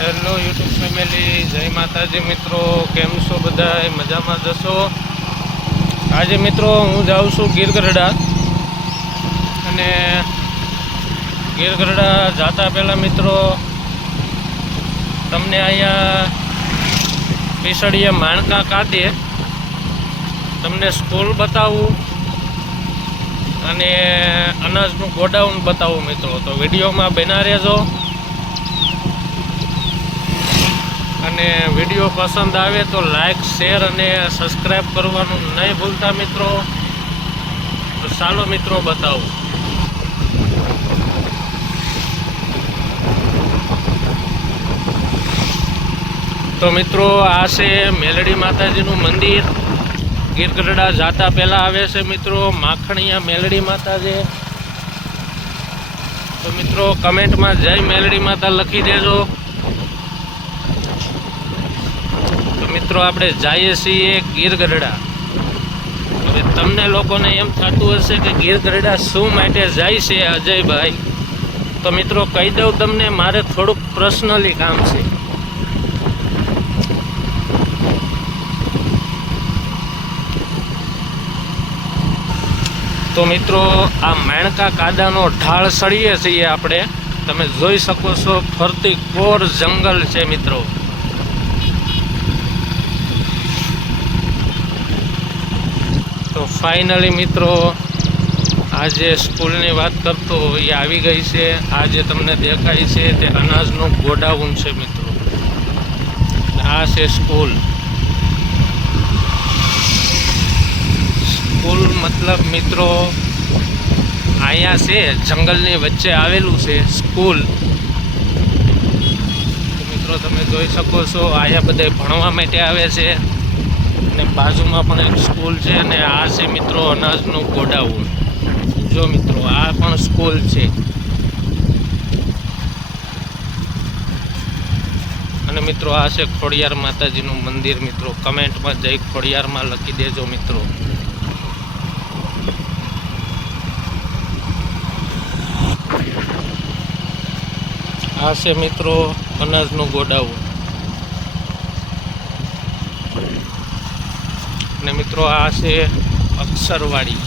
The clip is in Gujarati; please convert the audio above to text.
હેલો યુટ્યુબ ફેમિલી, જય માતાજી મિત્રો. કેમ છો બધા? મજામાં જશો? આજે મિત્રો હું જાઉં છું ગીરગઢડા, અને ગીરગઢડા જતા પહેલાં મિત્રો તમને અહીંયા પીસળીએ માણકા કાઢે તમને સ્કૂલ બતાવું અને અનાજનું ગોડાઉન બતાવું મિત્રો. તો વિડીયોમાં બના રહેજો, અને વિડીયો પસંદ આવે તો લાઈક, શેર અને સબસ્ક્રાઈબ કરવાનું નહીં ભૂલતા મિત્રો. તો ચાલો મિત્રો બતાવું. તો મિત્રો આ છે મેલડી માતાજીનું મંદિર. ગીરગઢડા જાતા પહેલાં આવે છે મિત્રો માખણીયા મેલડી માતા છે. તો મિત્રો કમેન્ટમાં જય મેલડી માતા લખી દેજો. મિત્રો આપણે જઈએ છીએ ગીરગઢડા. હવે તમને લોકોને એમ થતું હશે કે ગીરગઢડા શું માટે જાય છે અજયભાઈ? તો મિત્રો કહી દઉં તમને, મારે થોડુંક પર્સનલી કામ છે. તો મિત્રો આ માણકા કાદાનો ઢાળ સળીએ છીએ આપણે. તમે જોઈ શકો છો ફરતી કોર જંગલ છે મિત્રો. તો ફાઇનલી મિત્રો આ જે સ્કૂલની વાત કરતો એ આવી ગઈ છે. આ જે તમને દેખાય છે તે અનાજનું ગોડાઉન છે મિત્રો. આ છે સ્કૂલ. સ્કૂલ મતલબ મિત્રો અહીંયા છે જંગલની વચ્ચે આવેલું છે સ્કૂલ. તો મિત્રો તમે જોઈ શકો છો અહીંયા બધા ભણવા માટે આવે છે, અને બાજુમાં પણ એક સ્કૂલ છે, અને આ છે મિત્રો અનાજનું ગોડાઉન. જો મિત્રો આ પણ સ્કૂલ છે. અને મિત્રો આ છે ખોડિયાર માતાજીનું મંદિર મિત્રો. કમેન્ટમાં જય ખોડિયારમાં લખી દેજો મિત્રો. આ છે મિત્રો અનાજનું ગોડાઉન. અને મિત્રો આ છે અક્ષરવાડી.